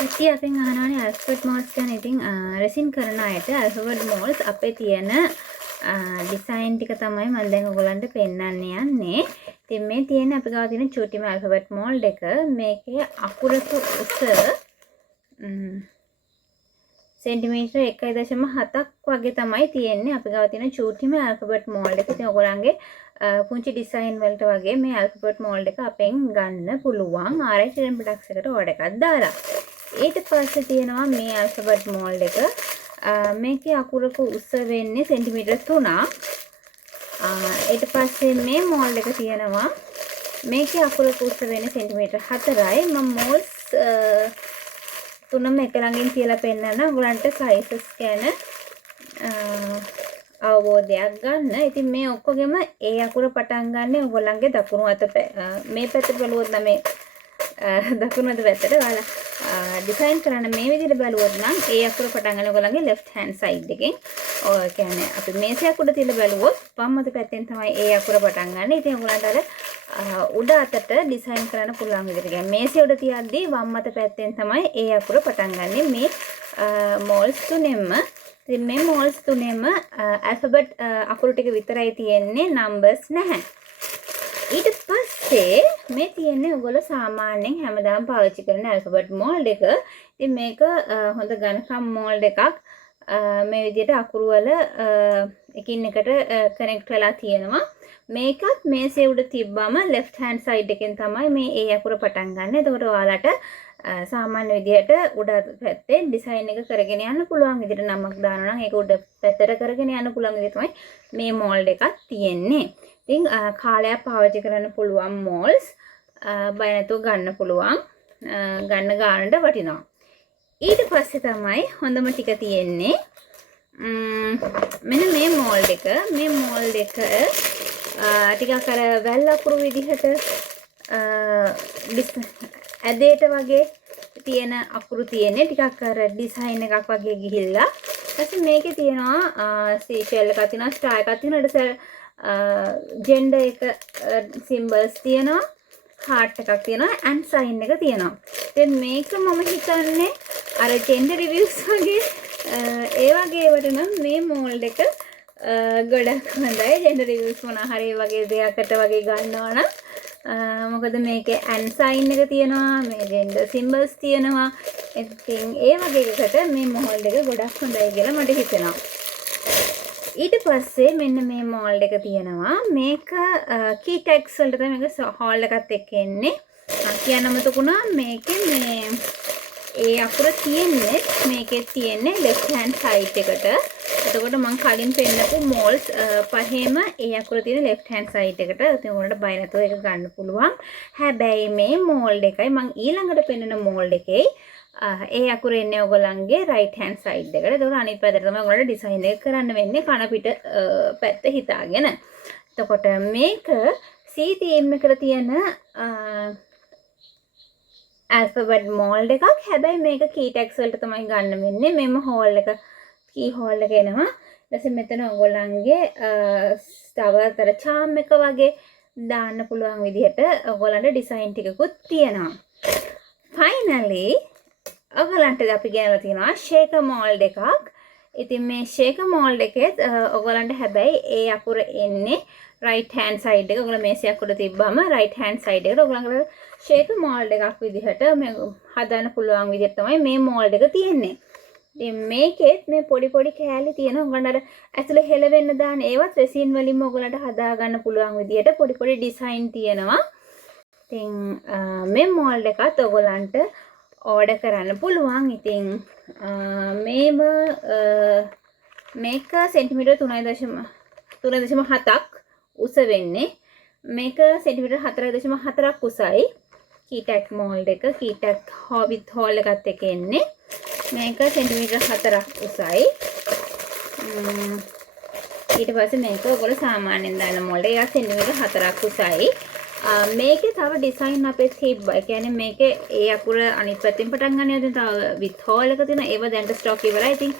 කට්ටිය අපෙන් අහනවානේ ඇල්ෆබට් මෝල්ස් ගැන. ඉතින් රෙසින් කරන අයට ඇල්ෆබට් මෝල්ස් අපේ තියෙන ඩිසයින් ටික තමයි මම දැන් ඔයගලන්ට පෙන්වන්න යන්නේ. ඉතින් මේ තියෙන අපි ගාව තියෙන චූටිම ඇල්ෆබට් මෝල්ඩ් එක. මේකේ අකුරක උස සෙන්ටිමීටර 1.7ක් වගේ තමයි තියෙන්නේ. අපි ගාව තියෙන චූටිම ඇල්ෆබට් මෝල්ඩ් එක. ඉතින් ඔයගලන්ගේ පුංචි ඩිසයින් වලට වගේ මේ ඇල්ෆබට් මෝල්ඩ් එක අපෙන් ගන්න පුළුවන්. RH Children Products එකට ඕඩර් එකක් දාලා. ඊට පස්සේ තියෙනවා මේ ඇල්ෆබට් මෝල්ඩ් එක. මේකේ අකුරක උස වෙන්නේ සෙන්ටිමීටර 3ක්. ඊට පස්සේ මේ මෝල්ඩ් එක තියෙනවා. මේකේ අකුරක උස වෙන්නේ සෙන්ටිමීටර 4යි. මම මෝල්ස් තුනම එක ළඟින් තියලා පෙන්නන්න ඔයගලන්ට සයිසස් ගැන අවබෝධයක් ගන්න. ඉතින් මේ ඔක්කොගෙම ඒ අකුර පටන් ගන්න ඔයගොල්ලන්ගේ දකුණු අත මේ පැත්තට බලුවොත් නම් මේ දකුණු අත පැත්තට ඔයාලා ඩිසයින් කරන්න මේ විදිහට බලුවොත් නම් ඒ අකුර පටන් ගන්න ඔයගොල්ලන්ගේ left hand side එකෙන්. ඔය කියන්නේ අපි මේසයක් උඩ තියලා බලුවොත් වම් අත පැත්තෙන් තමයි ඒ අකුර පටන් ගන්න. ඉතින් ඔයගොල්ලන්ට අර උඩ අතට ඩිසයින් කරන්න පුළුවන් විදිහට. කියන්නේ මේසෙ උඩ තියද්දී වම් අත පැත්තෙන් තමයි ඒ අකුර පටන් ගන්න. මේ මෝල්ස් තුනෙන්ම ඉතින් මේ මෝල්ස් තුනෙන්ම ඇල්ෆබට් අකුරු ටික විතරයි තියෙන්නේ, නම්බර්ස් නැහැ. ඊට පස්සේ මේ තියෙන්නේ ඔයගොල්ලෝ සාමාන්‍යයෙන් හැමදාම පාවිච්චි කරන ඇල්ෆබට් මෝල්ඩ් එක. ඉතින් මේක හොඳ ඝනකම් මෝල්ඩ් එකක්. මේ විදිහට අකුරු වල එකින් එකට කනෙක්ට් වෙලා තියෙනවා. මේකත් මේසේ උඩ තිබ්බම left hand side එකෙන් තමයි මේ ඒ අකුර පටන් ගන්න. එතකොට ඔයාලට සාමාන්‍ය විදිහට උඩ පැත්තේ ඩිසයින් එක කරගෙන යන්න පුළුවන් විදිහට නමක් දානවා නම් ඒක උඩ පැත්තට කරගෙන යන්න පුළුවන් විදිහ තමයි මේ මෝල්ඩ් එකක් තියෙන්නේ. ඉතින් කාලයක් පාවිච්චි කරන්න පුළුවන් මෝල්ස් බය නැතුව ගන්න පුළුවන්. ගන්න ගානට වටිනවා. ඊට පස්සේ තමයි හොඳම ටික තියෙන්නේ මෙන්න මේ මෝල්ඩ් එක. මේ මෝල්ඩ් එක ටිකක් අර වැල් අකුරු විදිහට ඇදේට වගේ තියෙන අකුරු තියෙන්නේ. ටිකක් අර ඩිසයින් එකක් වගේ ගිහිල්ලා. ඊපස්සේ මේකේ තියෙනවා සීෂෙල් එකක් තියෙනවා, ස්ටාර් එකක් තියෙනවා, ඊට පස්සේ ජෙන්ඩර් එක සිම්බල්ස් තියෙනවා, හાર્ට් එකක් තියෙනවා, ඇන්ඩ් සයින් එක තියෙනවා. ඉතින් මේක මම හිතන්නේ අර ජෙන්ඩර් රිවිව්ස් වගේ ඒ වගේ ඒවට නම් මේ මෝල්ඩ් එක ගොඩක් හොඳයි. ජෙන්ඩර් රිවිව්ස් මොනවා හරි වගේ දෙයකට වගේ ගන්නවා නම් මොකද මේකේ ඇන්ඩ් සයින් එක තියෙනවා, මේ ජෙන්ඩර් සිම්බල්ස් තියෙනවා. ඉතින් ඒ වගේ එකකට මේ මෝල්ඩ් එක ගොඩක් හොඳයි කියලා මට හිතෙනවා. ඊට පස්සේ මෙන්න මේ මෝල්ඩ් එක තියෙනවා. මේක කී ටැග්ස් වලට තමයි මේක හෝල් එකත් එක්ක එන්නේ. කියන්නම තුකුණා මේකේ මේ ඒ අකුර තියෙන්නේ මේකේ තියෙන්නේ left hand side එකට. එතකොට මම කලින් පෙන්නපු මෝල්ස් පහේම ඒ අකුර තියෙන left hand side එකට. ඉතින් ඔයාලට බය නැතුව ඒක ගන්න පුළුවන්. හැබැයි මේ මෝල්ඩ් එකයි මම ඊළඟට පෙන්නන මෝල්ඩ් එකේ ඒ අකුර එන්නේ ඔයගොල්ලන්ගේ right hand side එකට. ඒතකොට අනිත් පැත්තට තමයි ඔයගොල්ලන්ට ඩිසයින් එක කරන්න වෙන්නේ කන පිට පැත්ත හිතාගෙන. එතකොට මේක C theme එකට තියෙන alphabet mold එකක්. හැබැයි මේක key tags වලට තමයි ගන්න වෙන්නේ. මෙම hole එක key hole එක එනවා. ඊට පස්සේ මෙතන ඔයගොල්ලන්ගේ තවතර charm එක වගේ දාන්න පුළුවන් විදිහට ඔයගොල්ලන්ට ඩිසයින් ටිකකුත් තියෙනවා. finally ඔයගලන්ට අපි ගෙනලා තියෙනවා shaker mold එකක්. ඉතින් මේ shaker mold එකෙත් ඔයගලන්ට හැබැයි ඒ අකුර එන්නේ right hand side එක. ඔයගොල්ලෝ මේසයක් උඩ තිබ්බම right hand side එකට ඔයගලන්ට shaker mold එකක් විදිහට මේ හදන්න පුළුවන් විදිහට තමයි මේ mold එක තියෙන්නේ. ඉතින් මේකෙත් මේ පොඩි පොඩි කෑලි තියෙනවා. ඔයගලන්ට අර ඇතුලේ හෙලවෙන්න දාන ඒවත් රෙසින් වලින්ම ඔයගලන්ට හදා ගන්න පුළුවන් විදිහට පොඩි පොඩි ඩිසයින් තියෙනවා. ඉතින් මේ mold එකත් ඔයගලන්ට ඕඩර් කරන්න පුළුවන්. ඉතින් මේක සෙන්ටිමීටර් 3.7ක් උස වෙන්නේ. මේක සෙන්ටිමීටර් 4.4ක් උසයි. කීටැක් මෝල්ඩ් එක කීටැක් හොබිත් හෝල් එකත් එක්ක එන්නේ. මේක සෙන්ටිමීටර් 4ක් උසයි. ඊට පස්සේ මේක ඔයගොල්ලෝ සාමාන්‍යයෙන් දාන මෝල්ඩ් එක සෙන්ටිමීටර් 4ක් උසයි. මේකේ තව ඩිසයින් අපේ තිබ්බා. ඒ කියන්නේ මේකේ ඒ අකුර අනිත් පැත්තෙන් පටන් ගන්න යද්දී තව විත් හෝල් එක තියෙනවා. ඒව දැන්ට ස්ටොක් ඉවරයි. ඉතින්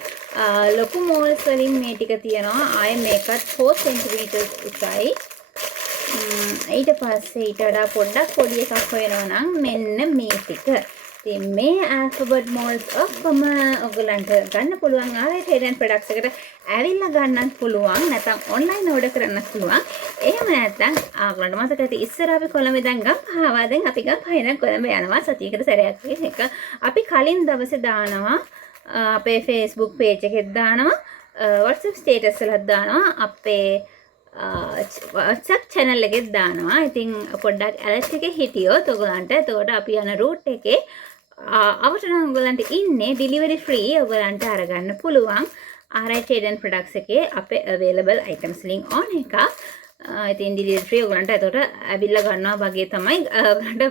ලොකු මෝල්ස් වලින් මේ ටික තියෙනවා. ආයේ මේකත් 4 cm උසයි. ඊට පස්සේ ඊට වඩා පොඩ්ඩක් පොඩි එකක් හොයනවා නම් මෙන්න මේ ටික. ඉතින් මේ alphabet molds ඔක්කොම ඔයගලන්ට ගන්න පුළුවන් ආරයි ටේඩන් ප්‍රොඩක්ට්ස් එකට ඇවිල්ලා ගන්නත් පුළුවන් නැත්නම් ඔන්ලයින් ඕඩර් කරන්නත් පුළුවන්. එහෙම නැත්නම් ආගලන්ට මතක ඇති ඉස්සර අපි කොළඹ ඉඳන් ගම් පහවා දැන් අපි ගම් පහ ඉඳන් කොළඹ යනවා සතියකට සැරයක් කියන එක. අපි කලින් දවසේ දානවා අපේ Facebook page එකෙත් දානවා WhatsApp status වලත් දානවා අපේ WhatsApp channel එකෙත් දානවා. ඉතින් පොඩ්ඩක් alert එකේ හිටියොත් ඔයගලන්ට එතකොට අපි යන route එකේ අපිට නම් ඔයගලන්ට ඉන්නේ delivery free ඔයගලන්ට අරගන්න පුළුවන්. RI Traden Products එකේ අපේ available items link on එක. ඉතින් delivery free ඔයගලන්ට එතකොට ඇවිල්ලා ගන්නවා වගේ තමයි ඔයගලන්ට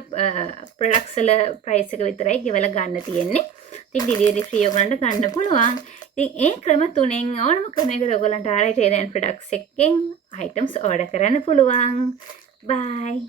products වල price එක විතරයි ගෙවලා ගන්න තියෙන්නේ. ඉතින් delivery free ඔයගලන්ට ගන්න පුළුවන්. ඉතින් ඒ ක්‍රම තුනෙන් ඕනම ක්‍රමයකට ඔයගලන්ට RI Traden Products එකෙන් items order කරන්න පුළුවන්. Bye.